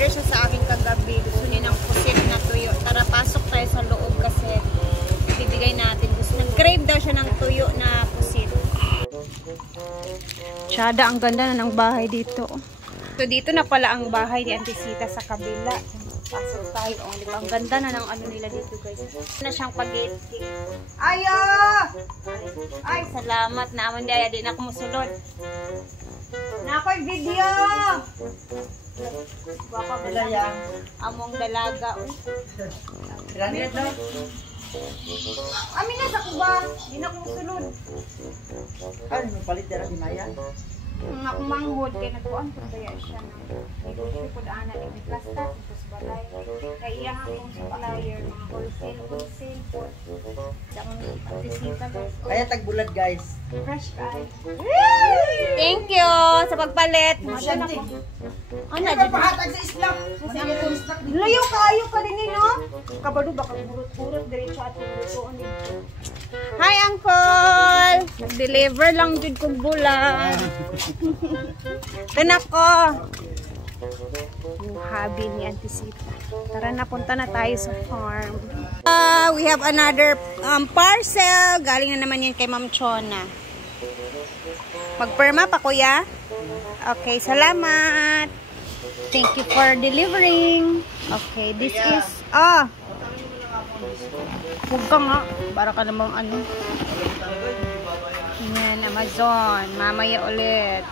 Nag-order siya sa akin kagabi. Gusto niya ng pusit na tuyo. Tara, pasok tayo sa loob kasi bibigay natin. Nag-crave daw siya ng tuyo na pusit. Tsada, ang ganda na ng bahay dito. So, dito na pala ang bahay ni Auntie Sita sa kabila. Pasok tayo. Oh, diba? Ang ganda na ng ano nila dito, guys. Na siyang spaghetti. Ayo! Ay, salamat na. Aman di ay, di na ako musulod. Na ako'y video! Baka ba among dalaga. Granit na. Amin na sa kuba. Di na ako musulod. Ano, palit na rin si Maya? Ako manghod kaya natuan ko kaya siya ng negosyo po daan na may plastic tapos balay kaya iya akong supplier mga wholesale po dakong artisita guys Kaya tagbulat guys. fresh guys. Thank you sa pagpalit. Ano na pahatag sa Islam. layo kayo ka din no kabado baka burot-burot diretso at burutoon dito. Hi uncle, nag-deliver lang jud kog bulan. Tanak ko. Yung hobby ni Auntie Sita. Tara na, punta na tayo sa farm. We have another parcel. Galing na naman yan kay Ma'am Chona. Magperma pa, kuya? Okay, salamat. Thank you for delivering. Okay, this is... huwag ka nga. Para ka namang ano. Yan, Amazon. Mamaya ulit.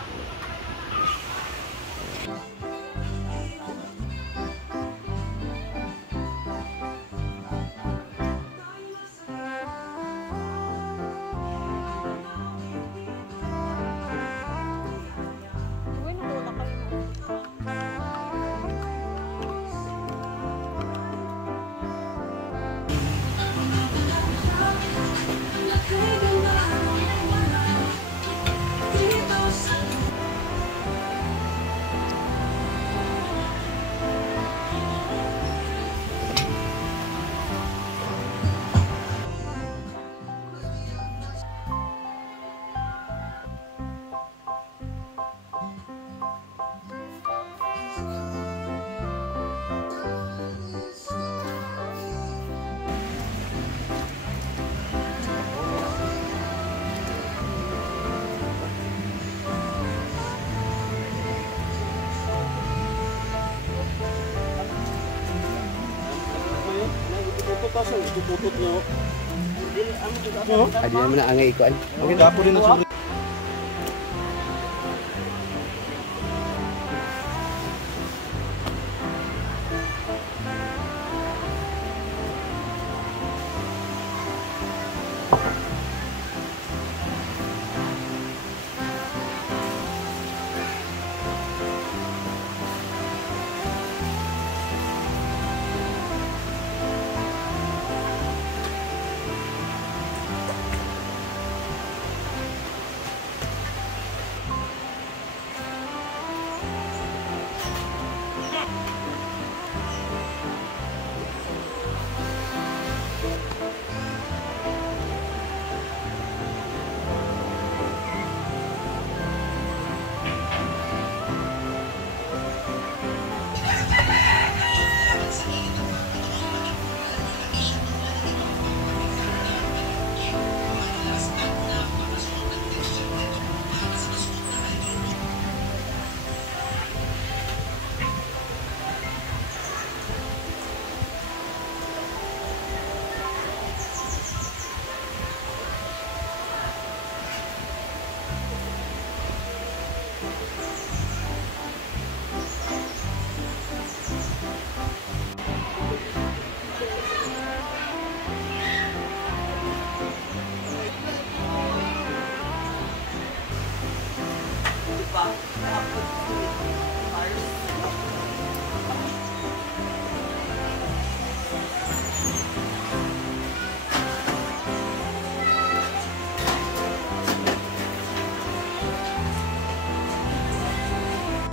Tutut nyo. Adi naman na angay ikuan. Okay, dapo din na.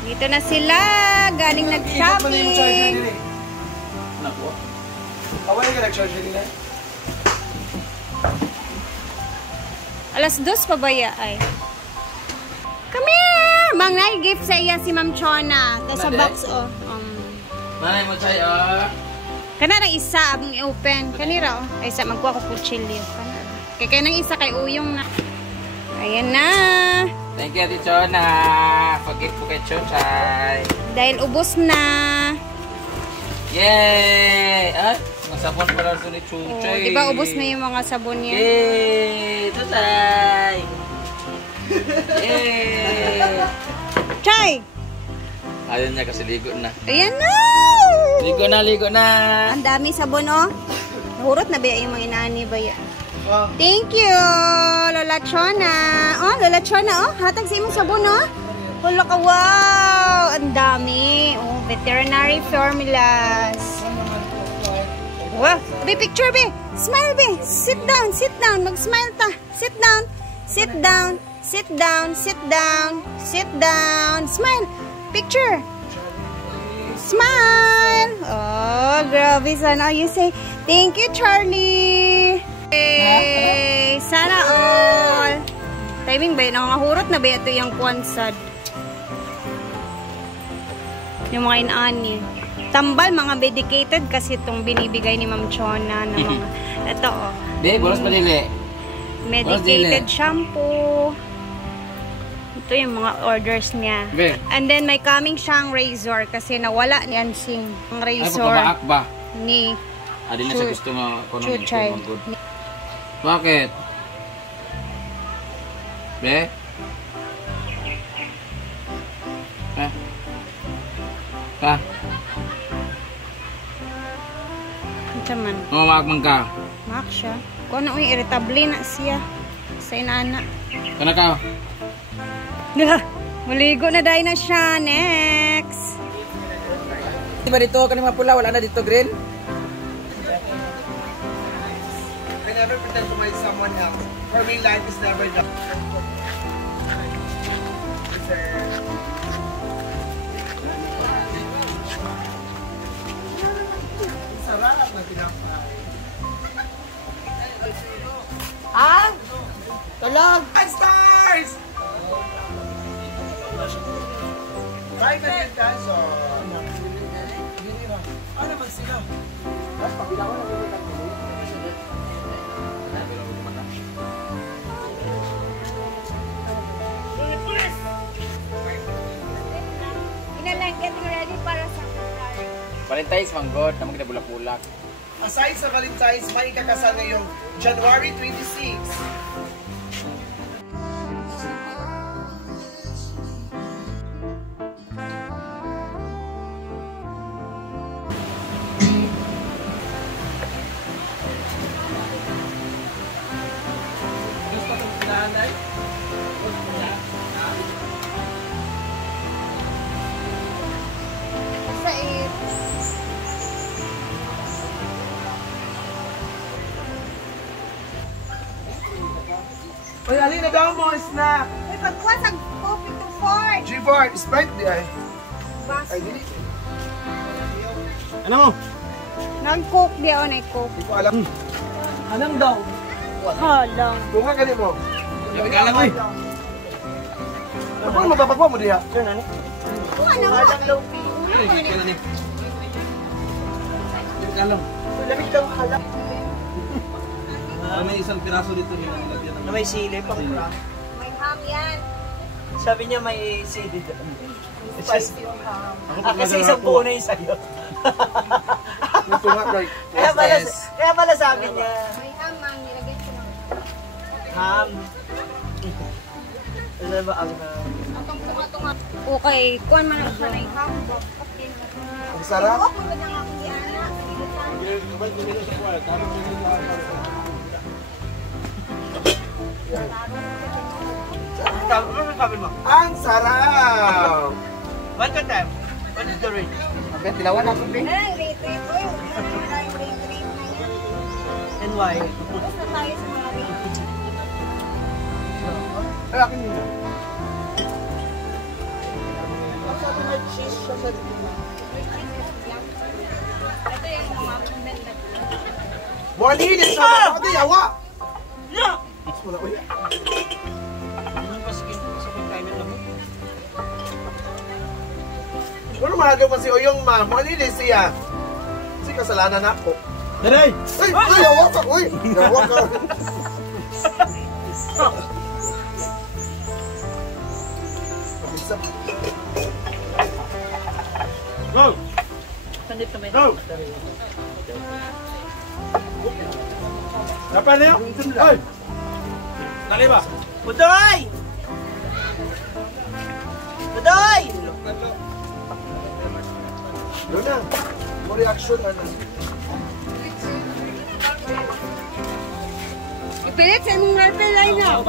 Dito na sila, galing nag-shopping. Nako. Away ka nag-charge din eh. Alas 2 pa ba ya ay? Come here! Mang nai gift sa iya si Ma'am Chona. Ta sa box oh. Nanay mo chay, ah. Kana lang isa abong i-open. Kanira oh. Ay isa magkuha ko kutsilyo. Kana. Kaya nang isa kay uyong na. Ayan na. Thank you, Ate Chona. Pag-gift po kay Chuchay. Dahil ubos na. Yay! Ay, masabon pala ito ni Oh, Chuchay. diba ubos na yung mga sabon niya? Yay! Chuchay! Yay! Chay! Ayaw niya kasi ligo na. Ayan na! Ligo na, ligo na! Ang dami sabon oh. Nahurot na ba yung mga inani ba yan? Thank you, Lola Chona. Oh, Lola Chona, oh. Hatag sa imong sabon, oh. Wala ka, wow. Ang dami. Oh, veterinary formulas. Wow. Be, picture, be. Smile, be. Sit down, sit down. Mag-smile ta. Sit down. Sit down. Sit down. Sit down. Sit down. Smile. Picture. Smile. Oh, grabe. Sana you say, thank you, Charlie. Hey, sana all. Timing ba yun? Nakahurot na ba ito yung kwansad? Yung mga inani. Tambal, mga medicated kasi itong binibigay ni Ma'am Chona na mga, ito oh. Be, bolos padili. Medicated shampoo. Ito yung mga orders niya. Be. And then may coming siyang razor kasi nawala ni Ansing. Ang Ay, razor pagkabaak ba? ni Adi na siya gusto nga Chuchay. Bakit? Be? Ha? Ha? Ito man. Mamamagmang ka? Mak siya. Kung ano yung irritable na siya. Sa inana. Kana ka? Maligo na dahil na siya. Next. Di ba dito? Kanina mga pula, wala na dito green? I never pretend to make someone else. For me, life is never done. Sarap na pinapay. Ah! Tulog! And stars! Try ka din guys, so... Ano naman sila? Tapos pakilawan na dito tayo. Inalang getting ready para sa Valentine's, manggod. Namang kinabulak-bulak. Aside sa Valentine's, may ikakasal ngayong January 26. Gusto ko nanay? sa it. Uy, alin na daw mo, snack! May pagkwasag coffee to Ford. G4, Sprite di ay. Bas. Ay, dili. Ano mo? Nag-coke di ako na-coke. Hindi ko alam. Anong daw? Halang. Bunga ka mo. Hindi ka alam ay. Ano mapapagwa mo diya? Yan, ano? Kung ano mo? Hindi ka alam. Lamig daw halang. May isang piraso dito nilagyan ng... Na may sili pa. May ham yan. Sabi niya may sili doon. Spicy yung ham. Kasi isang buo na yung sa'yo. Kaya pala sabi niya. May ham, mang. Nilagyan ko ng Ham. Ano ba ang ham? atong tunga-tunga. Okay, kuhan man ang sanay ham. Ang sarap. Oo, maganda nga akong diana. Ano sabi mo? Ang sarap! One more time. What is the rate? Okay, tilawan ako, Bing. Rate. Uy, wala yung rate na yan. And why? Basta tayo sa mga rate. Ay, akin nila. Sabi na cheese siya sa dito. Ito yung mga benda. Malinis siya! Ako di, yawa! Yeah! Wala ko yan. Ano mahagaw pa si Oyong ma? Malili siya. Kasi kasalanan ako. Daray! Ay! Ay! Yawa ka! Uy! Yawa ka! Pag-isa. Go! Go! Dapat na yun? Ay! Dali ba? Budoy! Budoy! Doon na. Mo reaction ano. Ipilit sa imong marble line na.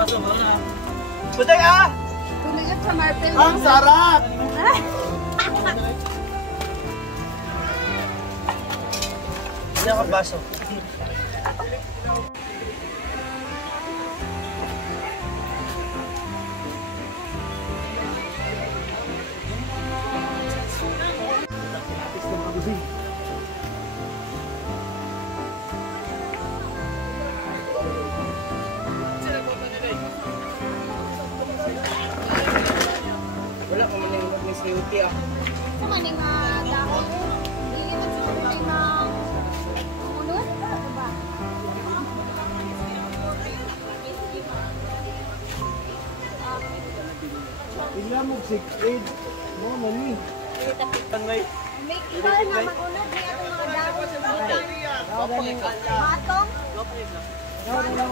Budoy ah! Tumigat sa marble Ang sarap! Hindi ako baso. Wala ko man yung mag-misiyuti ah. Sa maning dahon. Hindi man sa kulay ng unod. Ano ba? Tingnan mo, 6'8". Mo, mani. Tangay. May iba nga mag-unod niya itong mga dahon. Matong. Matong.